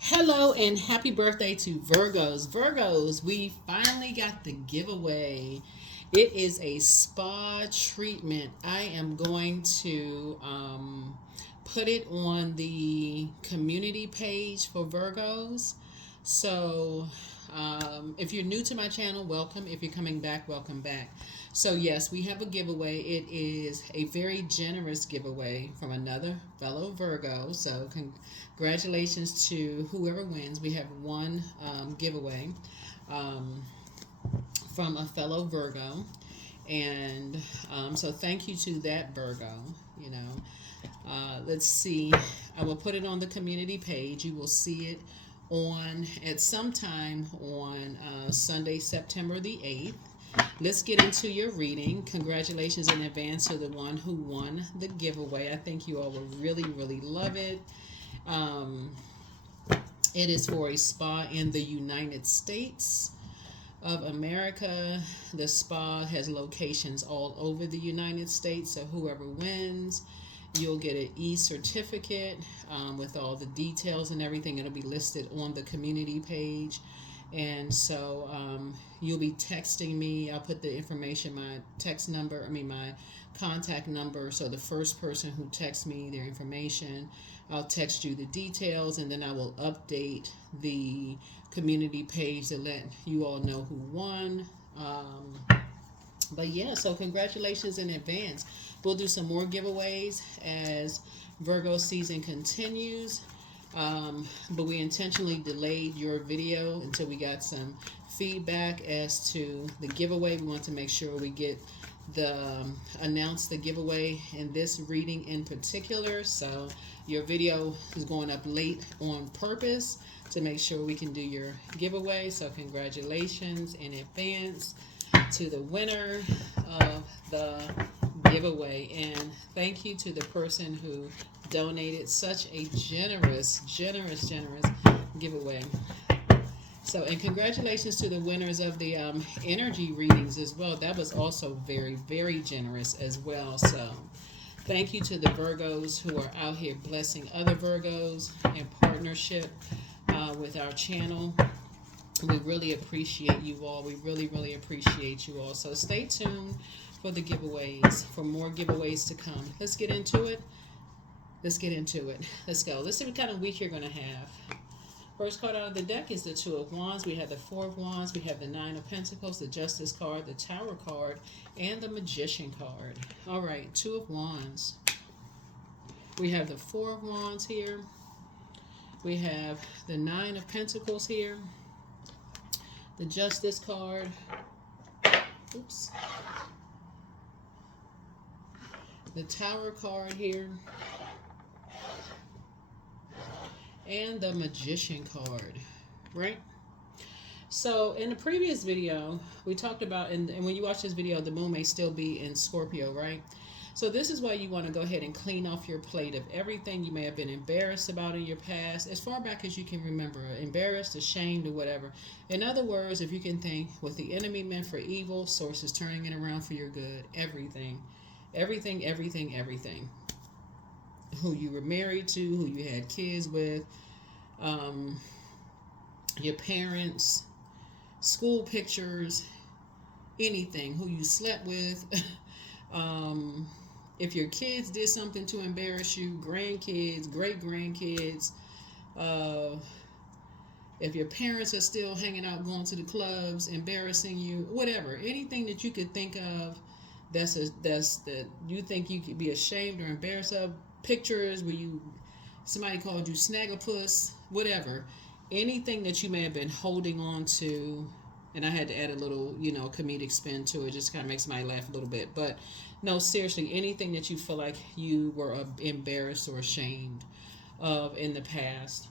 Hello and happy birthday to Virgos. Virgos, we finally got the giveaway. It is a spa treatment. I am going to put it on the community page for Virgos. So, if you're new to my channel, welcome. If you're coming back, welcome back. So, yes, we have a giveaway. It is a very generous giveaway from another fellow Virgo. So, congratulations to whoever wins. We have one giveaway um, from a fellow Virgo. And so, thank you to that Virgo. You know, let's see. I will put it on the community page. You will see it on at some time on Sunday, September the 8th. Let's get into your reading. Congratulations in advance to the one who won the giveaway. I think you all will really, really love it. Um, it is for a spa in the United States of America. The spa has locations all over the United States, so whoever wins, you'll get an e-certificate with all the details and everything. It'll be listed on the community page. And so you'll be texting me. I'll put the information, my text number, my contact number. So the first person who texts me their information, I'll text you the details, and then I will update the community page to let you all know who won. But yeah, so congratulations in advance. We'll do some more giveaways as Virgo season continues. But we intentionally delayed your video until we got some feedback as to the giveaway. We want to make sure we get announce the giveaway in this reading in particular. So your video is going up late on purpose to make sure we can do your giveaway. So congratulations in advance to the winner of the giveaway, and thank you to the person who donated such a generous giveaway. So, and congratulations to the winners of the energy readings as well. That was also very, very generous as well. So, thank you to the Virgos who are out here blessing other Virgos in partnership with our channel. We really appreciate you all. We really, really appreciate you all. So stay tuned for the giveaways, for more giveaways to come. Let's get into it. Let's get into it. Let's go. Let's see what kind of week you're going to have. First card out of the deck is the Two of Wands. We have the Four of Wands. We have the Nine of Pentacles, the Justice card, the Tower card, and the Magician card. All right, Two of Wands. We have the Four of Wands here. We have the Nine of Pentacles here. The Justice card. Oops. The Tower card here. And the Magician card. Right? So in the previous video, we talked about, and when you watch this video, the moon may still be in Scorpio, right? So this is why you want to go ahead and clean off your plate of everything you may have been embarrassed about in your past, as far back as you can remember, embarrassed, ashamed, or whatever. In other words, if you can think what the enemy meant for evil, source is turning it around for your good. Everything. Everything, everything, everything. Who you were married to, who you had kids with, your parents, school pictures, anything, who you slept with, if your kids did something to embarrass you, grandkids, great-grandkids, if your parents are still hanging out, going to the clubs, embarrassing you, whatever, anything that you could think of that you think you could be ashamed or embarrassed of, pictures where somebody called you snaggle-puss, whatever, anything that you may have been holding on to. And I had to add a little, comedic spin to it, just kind of makes somebody laugh a little bit. But no, seriously, anything that you feel like you were embarrassed or ashamed of in the past.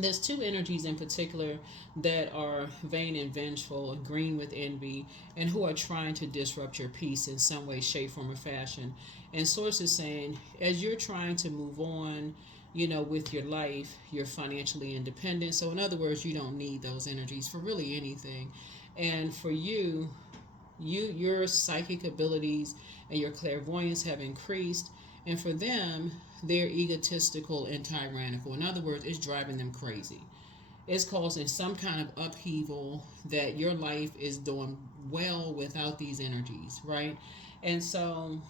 There's two energies in particular that are vain and vengeful, green with envy, and who are trying to disrupt your peace in some way, shape, form, or fashion. And Source is saying, as you're trying to move on, with your life, you're financially independent. So in other words, you don't need those energies for really anything. And for your psychic abilities and your clairvoyance have increased. And for them, they're egotistical and tyrannical. In other words, it's driving them crazy. It's causing some kind of upheaval that your life is doing well without these energies, right? And so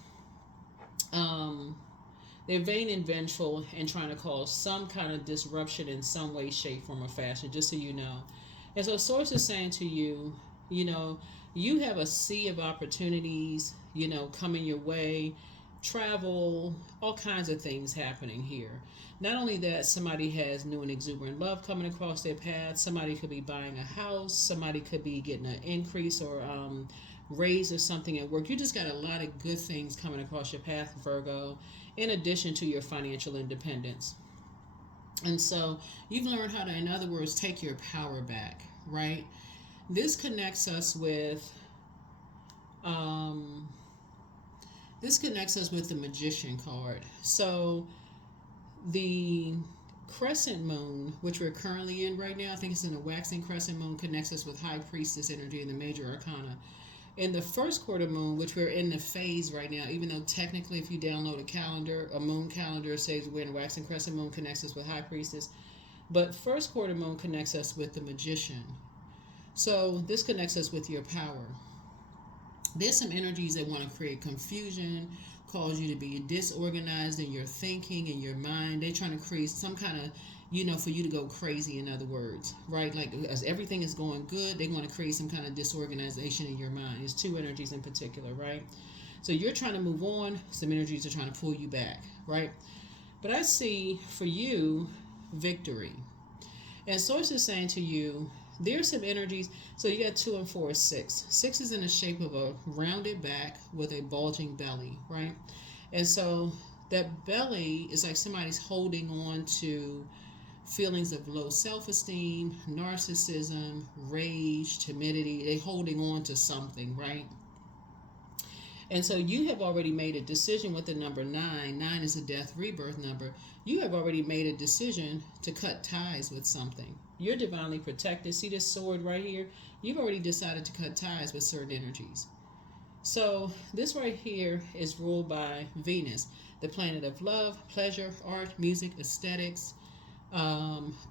they're vain and vengeful and trying to cause some kind of disruption in some way, shape, form, or fashion, just so you know. And so Source is saying to you, you know, you have a sea of opportunities, you know, coming your way, travel, all kinds of things happening here. Not only that, somebody has new and exuberant love coming across their path. Somebody could be buying a house. Somebody could be getting an increase or raise or something at work. You just got a lot of good things coming across your path, Virgo, in addition to your financial independence. And so you've learned how to, in other words, take your power back, right? This connects us with the Magician card. So the crescent moon, which we're currently in right now, I think it's in a waxing crescent moon, connects us with High Priestess energy in the major arcana. In the first quarter moon, which we're in the phase right now, even though technically if you download a calendar, a moon calendar, it says we're in waxing crescent moon, connects us with High Priestess. But first quarter moon connects us with the Magician. So this connects us with your power. There's some energies that want to create confusion, cause you to be disorganized in your thinking, in your mind. They're trying to create some kind of, you know, for you to go crazy, in other words, right? Like as everything is going good, they want to create some kind of disorganization in your mind. There's two energies in particular, right? So you're trying to move on. Some energies are trying to pull you back, right? But I see for you victory. And Source is saying to you, there's some energies. So you got 2 and 4 is 6. 6 is in the shape of a rounded back with a bulging belly, right? And so that belly is like somebody's holding on to feelings of low self-esteem, narcissism, rage, timidity. They're holding on to something, right? And so you have already made a decision with the number 9. 9 is a death rebirth number. You have already made a decision to cut ties with something. You're divinely protected. See this sword right here? You've already decided to cut ties with certain energies. So this right here is ruled by Venus, the planet of love, pleasure, art, music, aesthetics,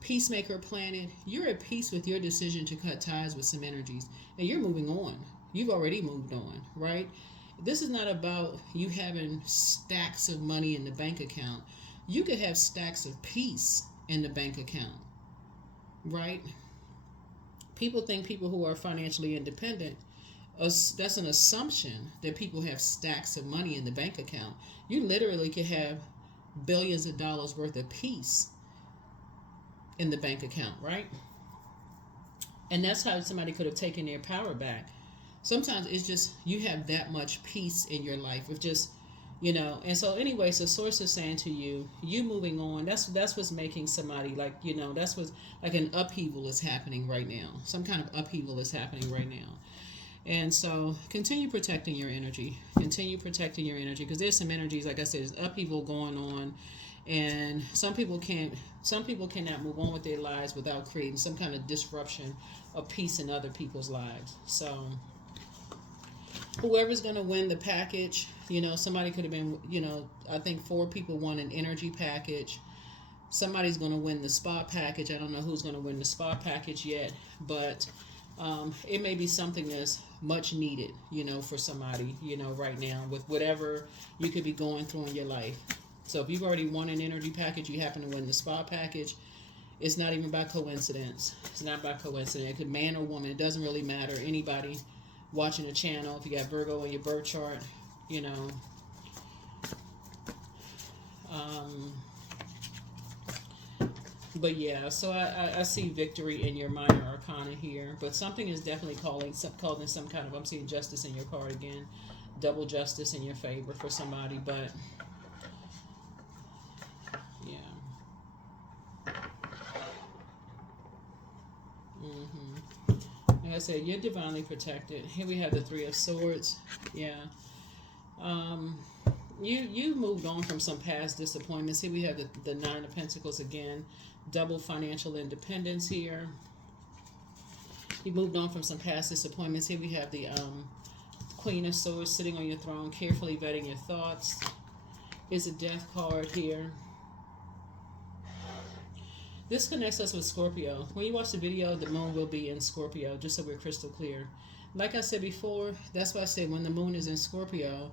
peacemaker planet. You're at peace with your decision to cut ties with some energies. And you're moving on. You've already moved on, right? This is not about you having stacks of money in the bank account. You could have stacks of peace in the bank account, right? People think people who are financially independent, that's an assumption that people have stacks of money in the bank account. You literally could have billions of dollars worth of peace in the bank account, right? And that's how somebody could have taken their power back. Sometimes it's just you have that much peace in your life of just, you know. And so anyway, so Source is saying to you, you moving on, that's what's making somebody, like, you know, that's what's like an upheaval is happening right now. Some kind of upheaval is happening right now. And so continue protecting your energy. Continue protecting your energy, because there's some energies, like I said, there's upheaval going on, and some people cannot move on with their lives without creating some kind of disruption of peace in other people's lives. So whoever's going to win the package, you know, somebody could have been, you know, I think 4 people won an energy package. Somebody's going to win the spa package. I don't know who's going to win the spa package yet, but it may be something that's much needed, you know, for somebody, you know, right now with whatever you could be going through in your life. So if you've already won an energy package, you happen to win the spa package, it's not even by coincidence. It's not by coincidence. It could man or woman. It doesn't really matter. Anybody watching the channel, if you got Virgo in your birth chart, you know. But yeah, so I see victory in your minor arcana here, but something is definitely calling some kind of, I'm seeing justice in your card again, double justice in your favor for somebody, but yeah. Like I said, you're divinely protected. Here we have the 3 of Swords. Yeah. You moved on from some past disappointments. Here we have the 9 of Pentacles again. Double financial independence here. You moved on from some past disappointments. Here we have the Queen of Swords sitting on your throne, carefully vetting your thoughts. Is a death card here. This connects us with Scorpio. When you watch the video, the moon will be in Scorpio, just so we're crystal clear. Like I said before, that's why I said when the moon is in Scorpio,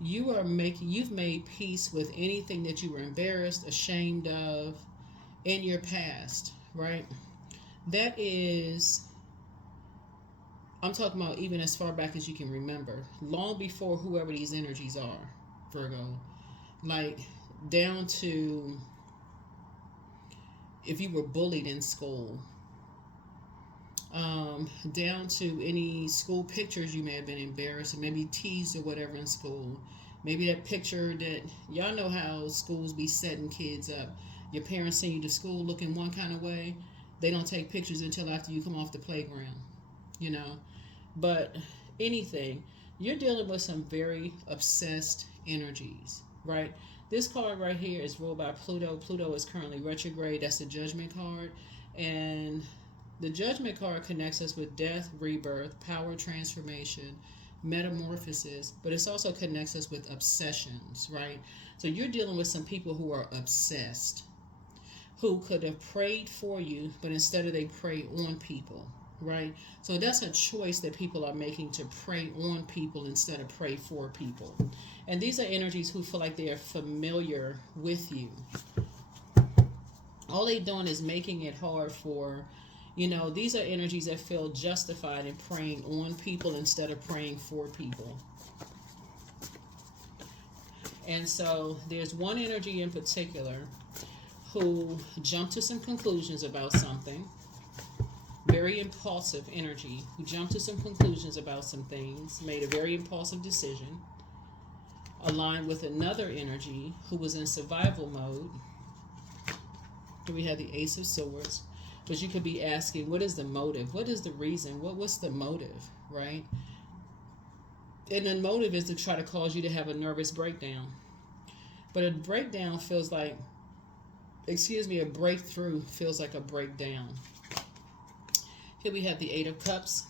you've made peace with anything that you were embarrassed, ashamed of in your past, right? That is, I'm talking about even as far back as you can remember, long before whoever these energies are, Virgo. Like down to if you were bullied in school, down to any school pictures you may have been embarrassed and maybe teased or whatever in school. Maybe that picture that y'all know how schools be setting kids up. Your parents send you to school looking one kind of way. They don't take pictures until after you come off the playground, you know. But anything, you're dealing with some very obsessed energies, right? This card right here is ruled by Pluto. Pluto is currently retrograde. That's the Judgment card. And the Judgment card connects us with death, rebirth, power transformation, metamorphosis, but it also connects us with obsessions, right? So you're dealing with some people who are obsessed, who could have prayed for you, but instead of they pray on people, right? So that's a choice that people are making, to pray on people instead of pray for people. And these are energies who feel like they are familiar with you. All they're doing is making it hard for, these are energies that feel justified in praying on people instead of praying for people. And so there's one energy in particular who jumped to some conclusions about something. Very impulsive energy, who jumped to some conclusions about some things, made a very impulsive decision, aligned with another energy who was in survival mode. Here we have the Ace of Swords. But you could be asking, what is the motive? What is the reason? What's the motive, right? And the motive is to try to cause you to have a nervous breakdown. But a breakdown feels like, a breakthrough feels like a breakdown. Here we have the Eight of Cups.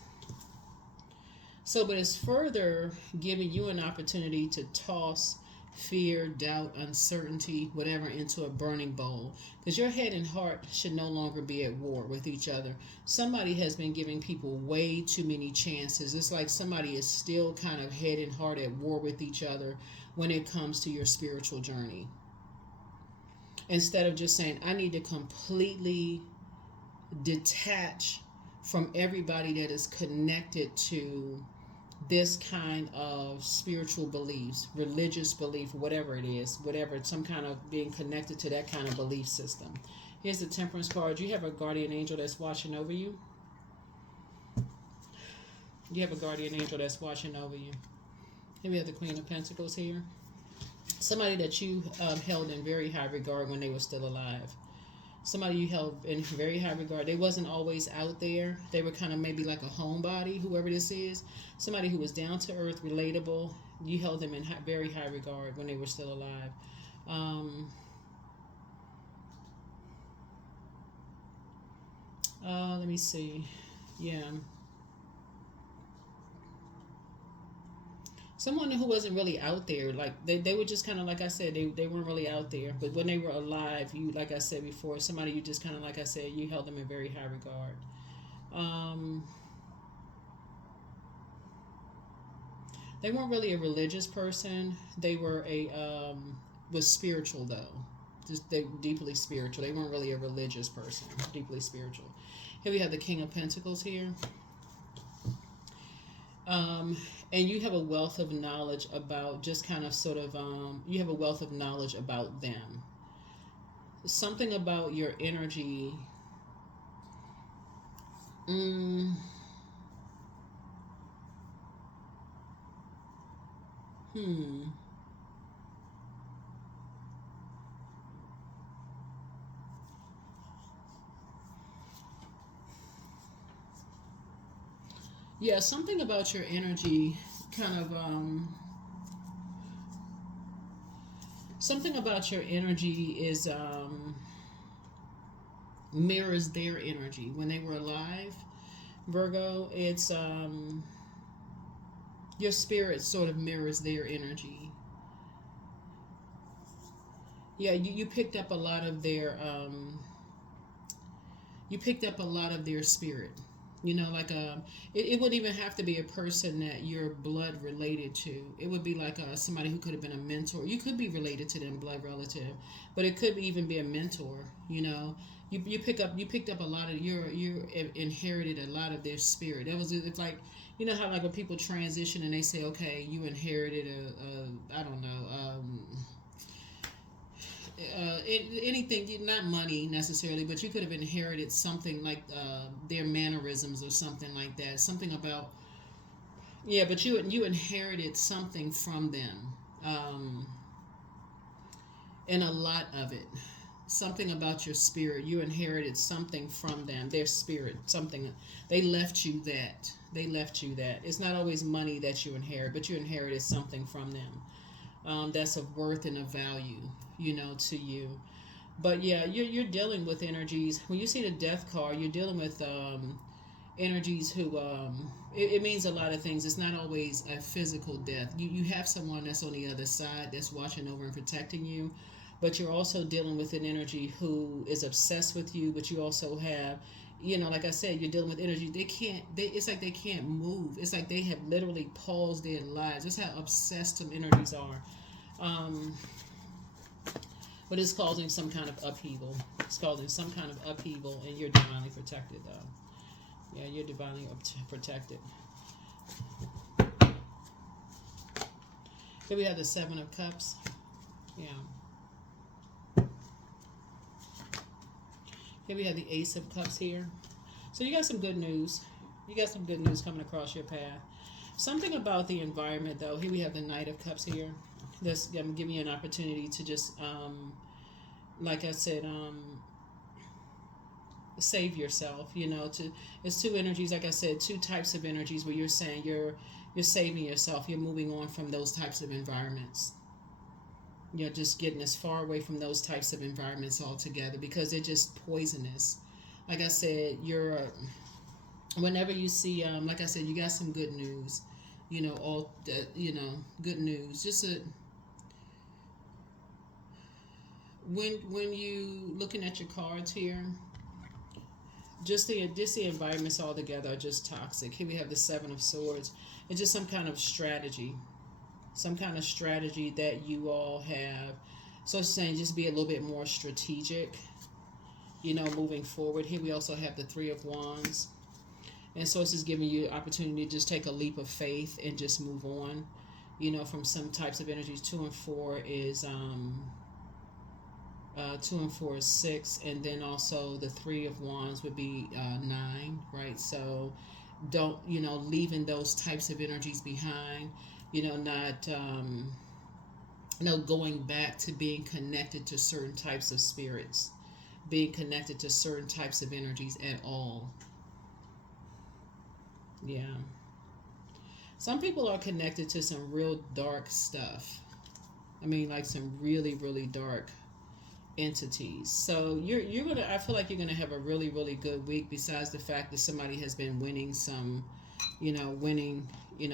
So, but it's further giving you an opportunity to toss fear, doubt, uncertainty, whatever, into a burning bowl. Because your head and heart should no longer be at war with each other. Somebody has been giving people way too many chances. It's like somebody is still kind of head and heart at war with each other when it comes to your spiritual journey. Instead of just saying, I need to completely detach from everybody that is connected to this kind of spiritual beliefs, religious belief, whatever it is, some kind of being connected to that kind of belief system. Here's the Temperance card. You have a guardian angel that's watching over you. You have a guardian angel that's watching over you. Here we have the Queen of Pentacles here. Somebody that you held in very high regard when they were still alive. Somebody you held in very high regard. They wasn't always out there. They were kind of maybe like a homebody, whoever this is. Somebody who was down to earth, relatable. You held them in very high regard when they were still alive. Let me see. Yeah. Someone who wasn't really out there, like they were just kind of, like I said, they weren't really out there. But when they were alive, you, like I said before, somebody you just kind of, like I said, you held them in very high regard. They weren't really a religious person. They were was spiritual though. Just they deeply spiritual. They weren't really a religious person. Deeply spiritual. Here we have the King of Pentacles here. And you have a wealth of knowledge about just kind of sort of, you have a wealth of knowledge about them. Something about your energy. Yeah, something about your energy kind of, something about your energy is, mirrors their energy. When they were alive, Virgo, it's, your spirit sort of mirrors their energy. Yeah, you picked up a lot of their you picked up a lot of their spirit. You know, like it wouldn't even have to be a person that you're blood related to. It would be like somebody who could have been a mentor. You could be related to them, blood relative, but it could even be a mentor. You know, you picked up a lot of you inherited a lot of their spirit. That was it's like, you know how like when people transition and they say, okay, you inherited a I don't know. Anything, not money necessarily, but you could have inherited something like their mannerisms or something like that. Something about, yeah, but you inherited something from them, um, and a lot of it. Something about your spirit. You inherited something from them, their spirit. Something they left you that. They left you that. It's not always money that you inherit, but you inherited something from them. That's of worth and of value, you know, to you. But yeah, you're dealing with energies. When you see the death card, you're dealing with energies who it means a lot of things. It's not always a physical death. You have someone that's on the other side that's watching over and protecting you, but you're also dealing with an energy who is obsessed with you. But you also have, you know, like I said, you're dealing with energy. They can't. It's like they can't move. It's like they have literally paused their lives. That's how obsessed some energies are. Um, but it's causing some kind of upheaval. It's causing some kind of upheaval, and you're divinely protected, though. Yeah, you're divinely protected. Here we have the Seven of Cups. Yeah. Here we have the Ace of Cups here. So you got some good news. You got some good news coming across your path. Something about the environment, though. Here we have the Knight of Cups here. This I'm giving you an opportunity to just, like I said, save yourself. You know, to it's two energies. Like I said, two types of energies where you're saying you're saving yourself. You're moving on from those types of environments. You're just getting as far away from those types of environments altogether because they're just poisonous. Like I said, you're whenever you see, like I said, you got some good news. You know, all you know, good news. Just a when you looking at your cards here, just the environments all together are just toxic. Here we have the Seven of Swords. It's just some kind of strategy that you all have. So it's saying just be a little bit more strategic, you know, moving forward. Here we also have the Three of Wands. And so it's just giving you an opportunity to just take a leap of faith and just move on, you know, from some types of energies. Two and four is six, and then also the Three of Wands would be nine, right? So don't, you know, leaving those types of energies behind, you know, not no, going back to being connected to certain types of spirits, being connected to certain types of energies at all. Yeah. Some people are connected to some real dark stuff. I mean, like some really, really dark entities. So you're gonna. I feel like you're gonna have a really, really good week. Besides the fact that somebody has been winning some, winning,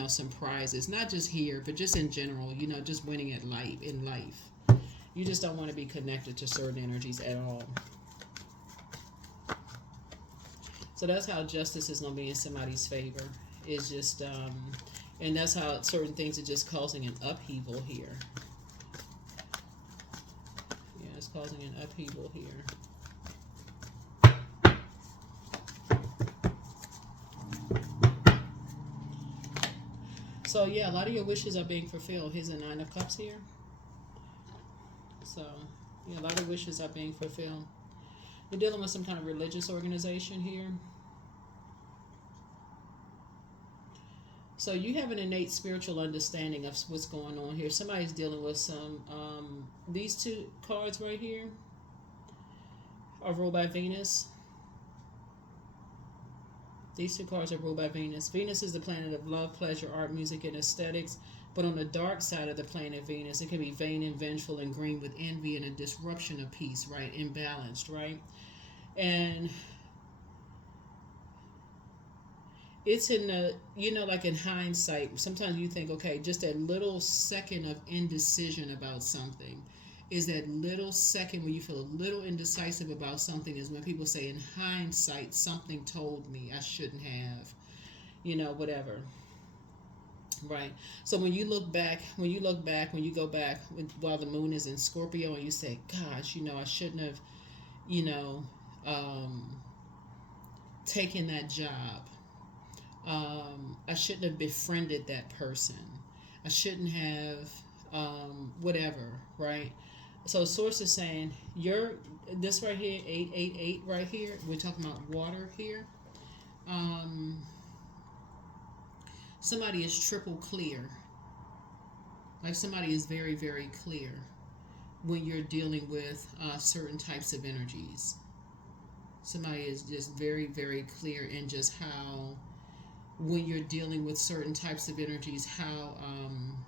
some prizes. Not just here, but just in general. You know, just winning at life in life. You just don't want to be connected to certain energies at all. So that's how justice is gonna be in somebody's favor. It's just, and that's how certain things are just causing an upheaval here. Yeah, it's causing an upheaval here. So yeah, a lot of your wishes are being fulfilled. Here's a Nine of Cups here. So yeah, a lot of wishes are being fulfilled. You're dealing with some kind of religious organization here. So you have an innate spiritual understanding of what's going on here. Somebody's dealing with some. These two cards right here are ruled by Venus. These two cards are ruled by Venus. Venus is the planet of love, pleasure, art, music, and aesthetics. But on the dark side of the planet Venus, it can be vain and vengeful and green with envy and a disruption of peace, right? Imbalanced, right? And it's in the, like in hindsight, sometimes you think, okay, just a little second of indecision about something, is that little second when you feel a little indecisive about something, is when people say, in hindsight, something told me I shouldn't have, whatever. Right. So when you look back, when you go back while the moon is in Scorpio, and you say, gosh, I shouldn't have, you know, um, taken that job. I shouldn't have befriended that person. I shouldn't have, whatever, right? So source is saying, you're, this right here, 888 right here, we're talking about water here. Um, Somebody is triple clear. Like somebody is very, very clear when you're dealing with certain types of energies. Somebody is just very, very clear in just how, when you're dealing with certain types of energies, um,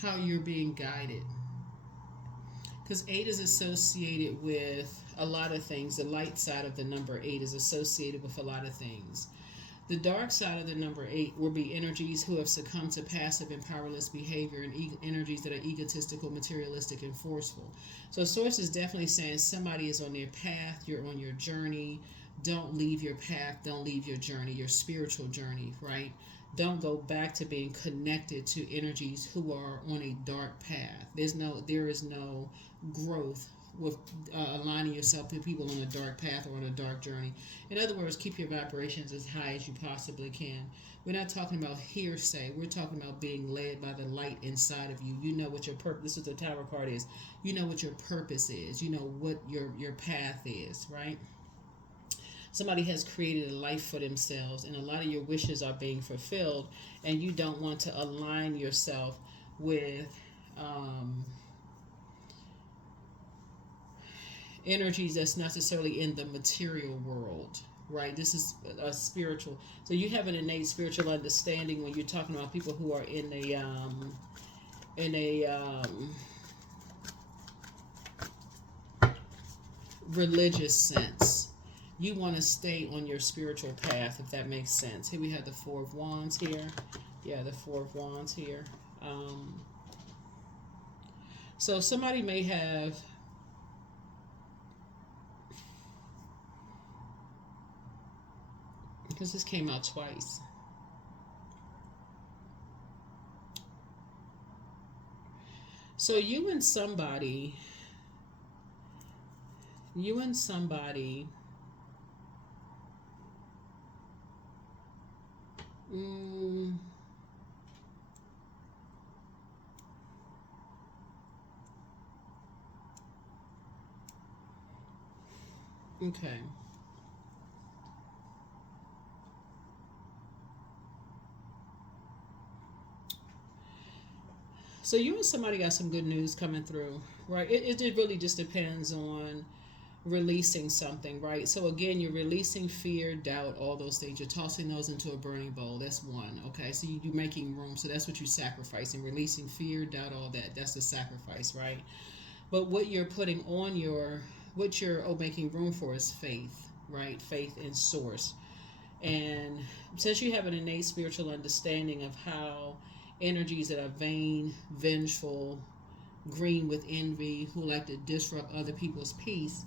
how you're being guided. Because 8 is associated with a lot of things. The light side of the number 8 is associated with a lot of things. The dark side of the number 8 will be energies who have succumbed to passive and powerless behavior, and energies that are egotistical, materialistic, and forceful. So, Source is definitely saying somebody is on their path, you're on your journey. Don't leave your path, don't leave your journey, your spiritual journey, right? Don't go back to being connected to energies who are on a dark path. There is no growth with aligning yourself with people on a dark path or on a dark journey. In other words, keep your vibrations as high as you possibly can. We're not talking about hearsay. We're talking about being led by the light inside of you. You know what your purpose. This is what the Tower card is. You know what your purpose is. You know what your path is, right? Somebody has created a life for themselves, and a lot of your wishes are being fulfilled, and you don't want to align yourself with energies that's necessarily in the material world, right? This is a spiritual. So you have an innate spiritual understanding when you're talking about people who are in a religious sense. You want to stay on your spiritual path, if that makes sense. Here we have the Four of Wands here. Yeah, the Four of Wands here. So somebody may have, because this came out twice. So you and somebody, okay. So you and somebody got some good news coming through, right? It really just depends on releasing something, right? So again, you're releasing fear, doubt, all those things. You're tossing those into a burning bowl. That's one, okay? So you're making room. So that's what you're sacrificing. Releasing fear, doubt, all that. That's the sacrifice, right? But what you're putting on what you're making room for is faith, right? Faith in source. And since you have an innate spiritual understanding of how energies that are vain, vengeful, green with envy, who like to disrupt other people's peace,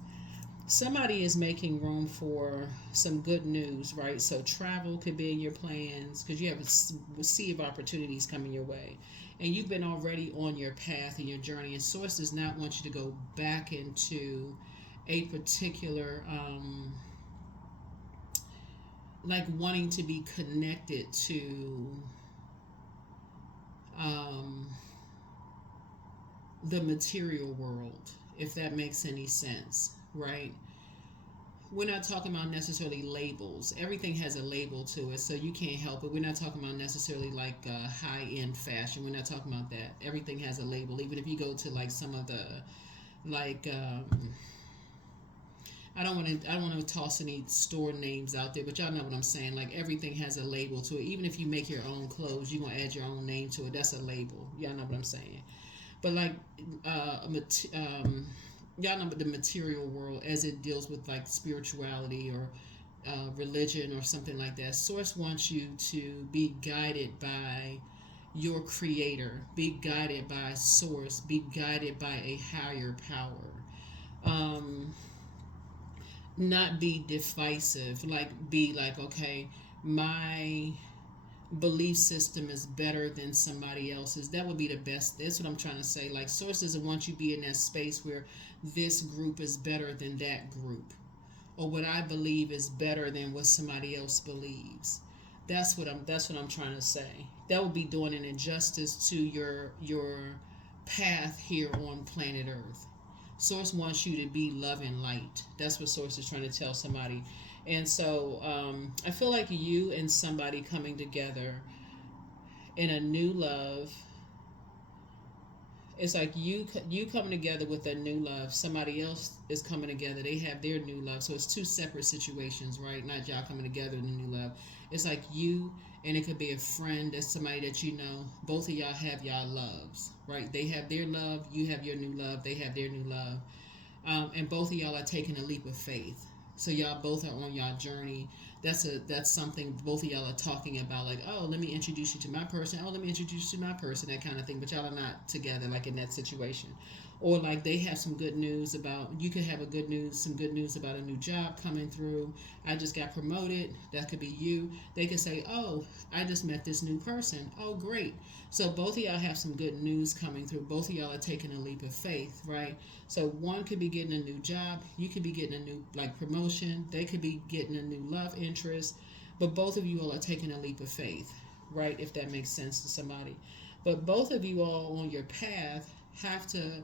somebody is making room for some good news, right? So travel could be in your plans because you have a sea of opportunities coming your way. And you've been already on your path and your journey. And Source does not want you to go back into a particular, like wanting to be connected to the material world, if that makes any sense, right? We're not talking about necessarily labels. Everything has a label to it, so you can't help it. We're not talking about necessarily like high-end fashion. We're not talking about that. Everything has a label. Even if you go to like some of the, like, I don't want to toss any store names out there, but y'all know what I'm saying. Like everything has a label to it. Even if you make your own clothes, you're gonna add your own name to it. That's a label. Y'all know what I'm saying. But like y'all know the material world as it deals with like spirituality or religion or something like that. Source wants you to be guided by your creator, be guided by source, be guided by a higher power. Um, Not be divisive, like be like, okay, my belief system is better than somebody else's. That would be the best. That's what I'm trying to say. Like, source doesn't want you to be in that space where this group is better than that group, or what I believe is better than what somebody else believes. That's what I'm trying to say. That would be doing an injustice to your path here on planet Earth. Source wants you to be love and light. That's what Source is trying to tell somebody. And so I feel like you and somebody coming together in a new love. It's like you coming together with a new love. Somebody else is coming together. They have their new love. So it's two separate situations, right? Not y'all coming together in a new love. It's like you, and it could be a friend, that's somebody that you know. Both of y'all have y'all loves, right? They have their love. You have your new love. They have their new love. And both of y'all are taking a leap of faith. So y'all both are on y'all journey. That's something both of y'all are talking about. Like, oh, let me introduce you to my person. Oh, let me introduce you to my person. That kind of thing. But y'all are not together, like in that situation. Or like they have some good news about. You could have some good news about a new job coming through. I just got promoted. That could be you. They could say, oh, I just met this new person. Oh, great. So both of y'all have some good news coming through. Both of y'all are taking a leap of faith, right? So one could be getting a new job. You could be getting a new like promotion. They could be getting a new love interest. But both of you all are taking a leap of faith, right? If that makes sense to somebody. But both of you all on your path have to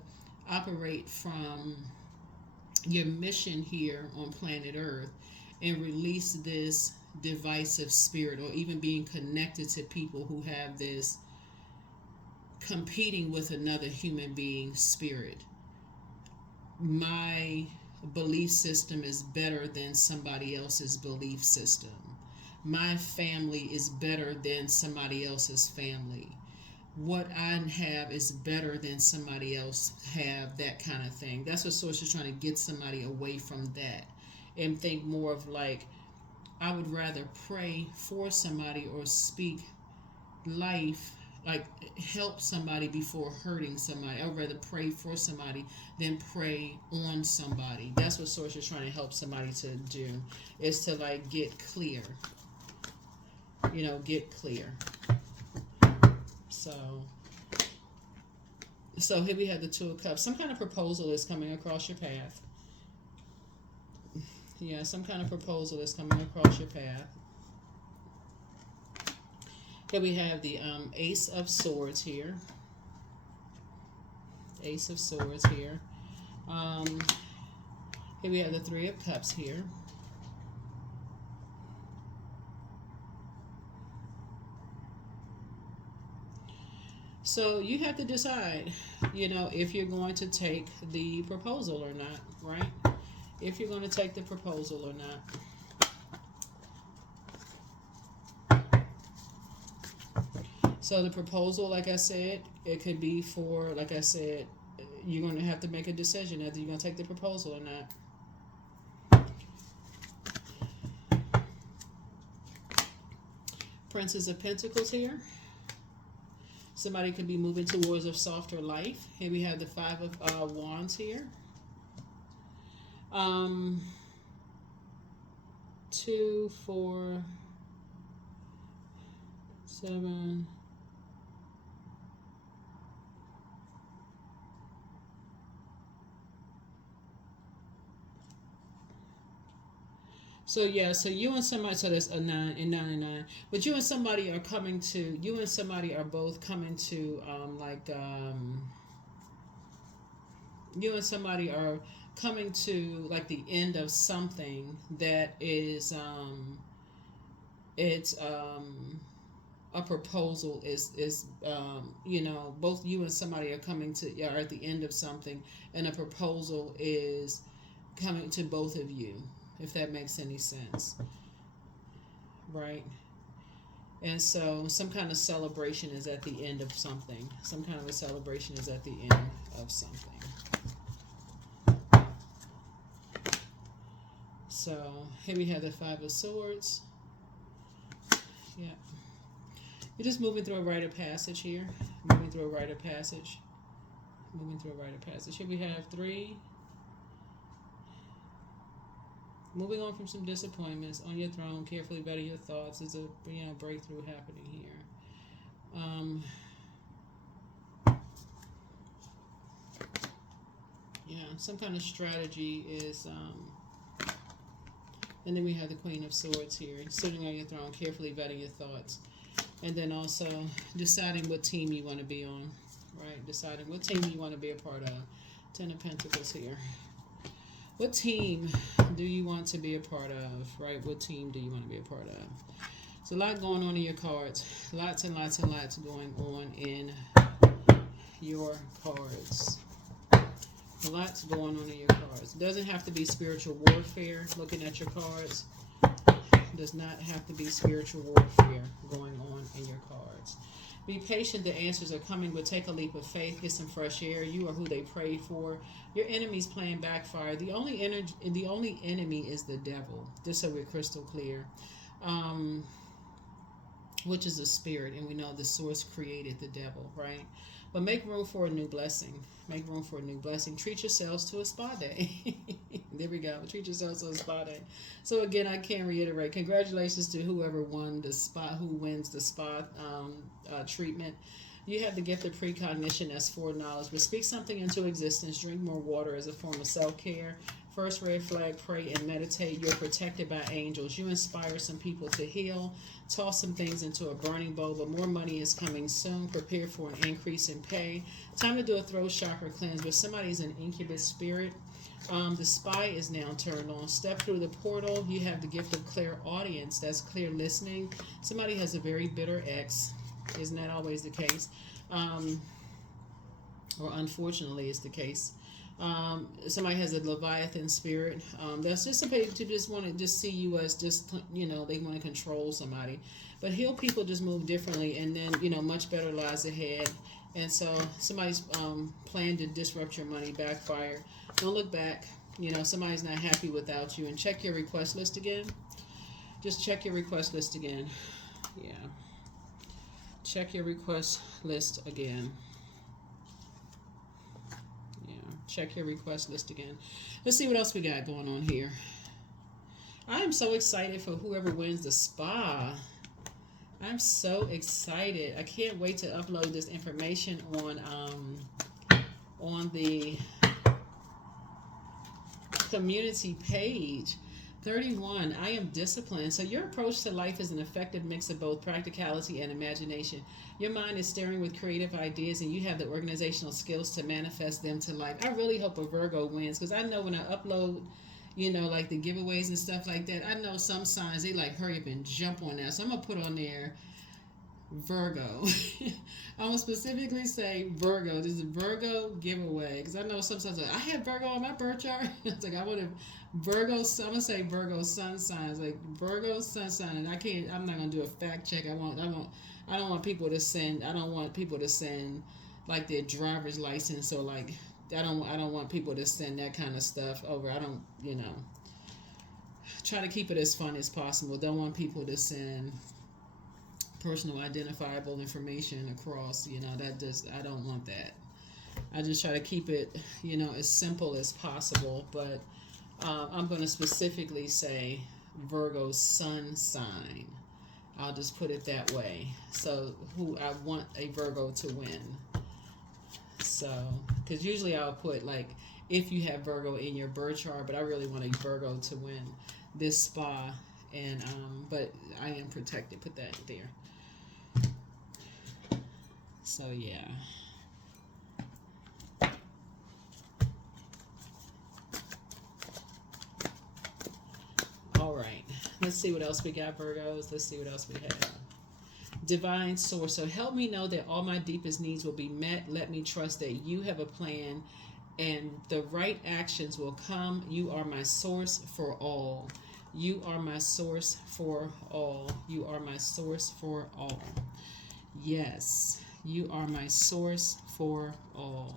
operate from your mission here on planet Earth and release this divisive spirit, or even being connected to people who have this competing with another human being spirit. My belief system is better than somebody else's belief system. My family is better than somebody else's family. What I have is better than somebody else have, that kind of thing. That's what Source is trying to get somebody away from that and think more of like, I would rather pray for somebody or speak life, like help somebody before hurting somebody. I'd rather pray for somebody than pray on somebody. That's what Source is trying to help somebody to do, is to like get clear. Get clear. So here we have the Two of Cups. Some kind of proposal is coming across your path. Yeah, some kind of proposal is coming across your path. Here we have the Ace of Swords here. Ace of Swords here. Here we have the Three of Cups here. So you have to decide, if you're going to take the proposal or not, right? If you're going to take the proposal or not. So the proposal, like I said, it could be for, like I said, you're going to have to make a decision whether you're going to take the proposal or not. Princess of Pentacles here. Somebody could be moving towards a softer life. Here we have the Five of Wands here. 2, 4, 7. So yeah, so you and somebody, so there's a 9 and 9 and 9. But you and somebody are both coming to you and somebody are coming to like the end of something that is it's a proposal is both you and somebody are at the end of something, and a proposal is coming to both of you, if that makes any sense, right? And so some kind of celebration is at the end of something. Some kind of a celebration is at the end of something. So here we have the Five of Swords. Yeah. You're just moving through a rite of passage here. Moving through a rite of passage. Moving through a rite of passage. Here we have 3. Moving on from some disappointments on your throne, carefully vetting your thoughts. There's a breakthrough happening here. Some kind of strategy is. And then we have the Queen of Swords here, sitting on your throne, carefully vetting your thoughts, and then also deciding what team you want to be on. Right, deciding what team you want to be a part of. 10 of Pentacles here. What team do you want to be a part of, right? What team do you want to be a part of? There's a lot going on in your cards. Lots and lots and lots going on in your cards. A lot's going on in your cards. It doesn't have to be spiritual warfare. Looking at your cards, does not have to be spiritual warfare going on in your cards. Be patient. The answers are coming, but take a leap of faith. Get some fresh air. You are who they prayed for. Your enemy's playing backfire. The only enemy is the devil. Just so we're crystal clear, which is a spirit, and we know the source created the devil, right? But make room for a new blessing. Make room for a new blessing. Treat yourselves to a spa day. There we go. Treat yourselves to a spa day. So again, I can't reiterate. Congratulations to whoever won the spa, who wins the spa treatment. You have the gift of precognition as foreknowledge. But speak something into existence. Drink more water as a form of self-care. First red flag, pray and meditate. You're protected by angels. You inspire some people to heal. Toss some things into a burning bowl, but more money is coming soon. Prepare for an increase in pay. Time to do a throat chakra cleanse, but somebody's an incubus spirit. The spy is now turned on. Step through the portal. You have the gift of clairaudience. That's clear listening. Somebody has a very bitter ex. Isn't that always the case? Or unfortunately, it's the case. Somebody has a Leviathan spirit. That's just somebody to just want to just see you as just, they want to control somebody. But heal people just move differently, and then, much better lies ahead. And so somebody's plan to disrupt your money backfire. Don't look back. Somebody's not happy without you. And check your request list again. Just check your request list again. Yeah. Check your request list again. Check your request list again. Let's see what else we got going on here. I am so excited for whoever wins the spa. I'm so excited. I can't wait to upload this information on the community page. 31, I am disciplined. So your approach to life is an effective mix of both practicality and imagination. Your mind is stirring with creative ideas, and you have the organizational skills to manifest them to life. I really hope a Virgo wins, because I know when I upload, like the giveaways and stuff like that, I know some signs, they like hurry up and jump on that. So I'm going to put on there Virgo. I'm going to specifically say Virgo. This is a Virgo giveaway, because I know sometimes I have Virgo on my birth chart. It's like I want to Virgo. I'm going to say Virgo sun signs, like Virgo sun sign, and I'm not going to do a fact check. I don't want people to send like their driver's license, or like I don't want people to send that kind of stuff over. I don't, try to keep it as fun as possible. Don't want people to send personal identifiable information across, I don't want that. I just try to keep it, as simple as possible, but I'm going to specifically say Virgo sun sign. I'll just put it that way. So who I want a Virgo to win. So, because usually I'll put like if you have Virgo in your birth chart, but I really want a Virgo to win this spa, and but I am protected. Put that there. So yeah. All right. Let's see what else we got, Virgos. Let's see what else we have. Divine source. So help me know that all my deepest needs will be met. Let me trust that you have a plan and the right actions will come. You are my source for all. You are my source for all. You are my source for all. Yes, you are my source for all.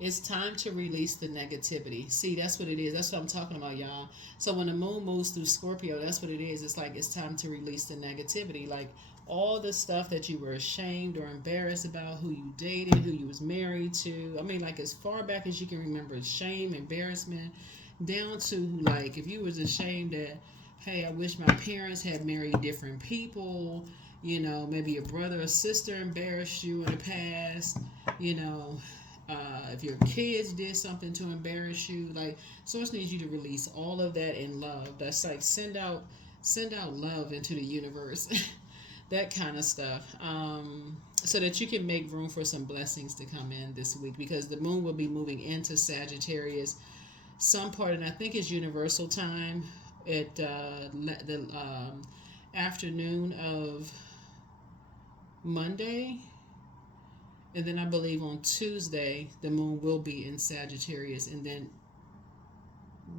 It's time to release the negativity. See, that's what it is. That's what I'm talking about, y'all. So when the moon moves through Scorpio, that's what it is. It's like it's time to release the negativity. Like all the stuff that you were ashamed or embarrassed about, who you dated, who you was married to. I mean, like as far back as you can remember, shame, embarrassment, down to like if you was ashamed that, hey, I wish my parents had married different people. You know, maybe your brother or sister embarrassed you in the past. You know, if your kids did something to embarrass you, like source needs you to release all of that in love. That's like send out love into the universe, that kind of stuff, so that you can make room for some blessings to come in this week because the moon will be moving into Sagittarius some part, and I think it's universal time at the afternoon of Monday. And then I believe on Tuesday, the moon will be in Sagittarius. And then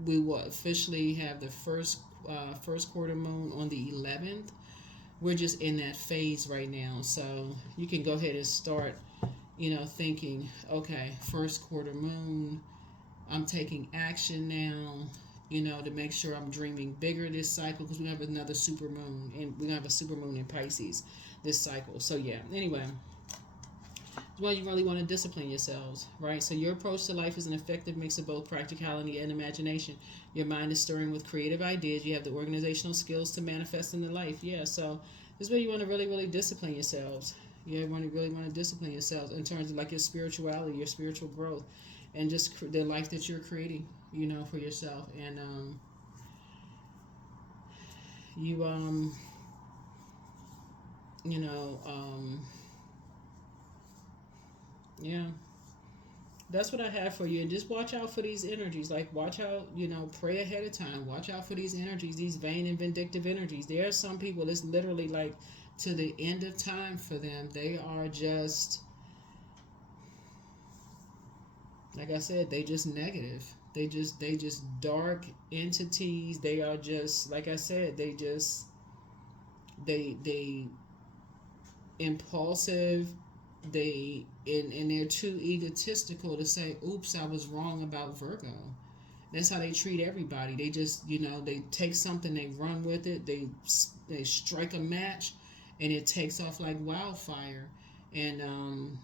we will officially have the first quarter moon on the 11th. We're just in that phase right now. So you can go ahead and start, thinking, okay, first quarter moon, I'm taking action now, to make sure I'm dreaming bigger this cycle because we have another super moon and we're going to have a super moon in Pisces this cycle. So yeah, anyway. Well, you really want to discipline yourselves, right? So your approach to life is an effective mix of both practicality and imagination. Your mind is stirring with creative ideas. You have the organizational skills to manifest in the life. Yeah, so this is where you want to really, really discipline yourselves. You really want to discipline yourselves in terms of like your spirituality, your spiritual growth, and just the life that you're creating, for yourself. And you, yeah, that's what I have for you. And just watch out for these energies. Like, watch out, pray ahead of time. Watch out for these energies, these vain and vindictive energies. There are some people that's literally like to the end of time for them. They are just, like I said, they just negative. They just dark entities. They are just, like I said, they impulsive. And they're too egotistical to say, oops, I was wrong about Virgo. That's how they treat everybody. They just, they take something, they run with it, they strike a match, and it takes off like wildfire. And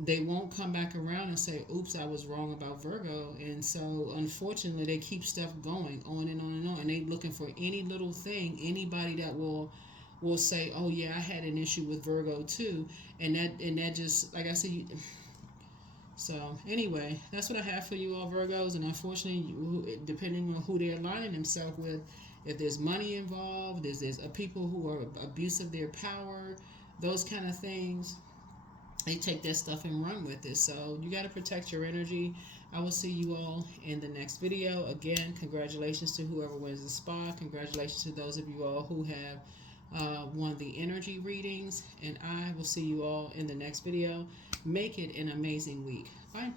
they won't come back around and say, oops, I was wrong about Virgo. And so unfortunately they keep stuff going on and on and on, and they looking for any little thing, anybody that will say, oh yeah, I had an issue with Virgo too. And that just, like I said, so anyway, that's what I have for you all, Virgos. And unfortunately, depending on who they're aligning themselves with, if there's money involved, there's people who are abuse of their power, those kind of things, they take that stuff and run with it. So you got to protect your energy. I will see you all in the next video. Again, congratulations to whoever wins the spa. Congratulations to those of you all who have won the energy readings. And I will see you all in the next video. Make it an amazing week. Bye.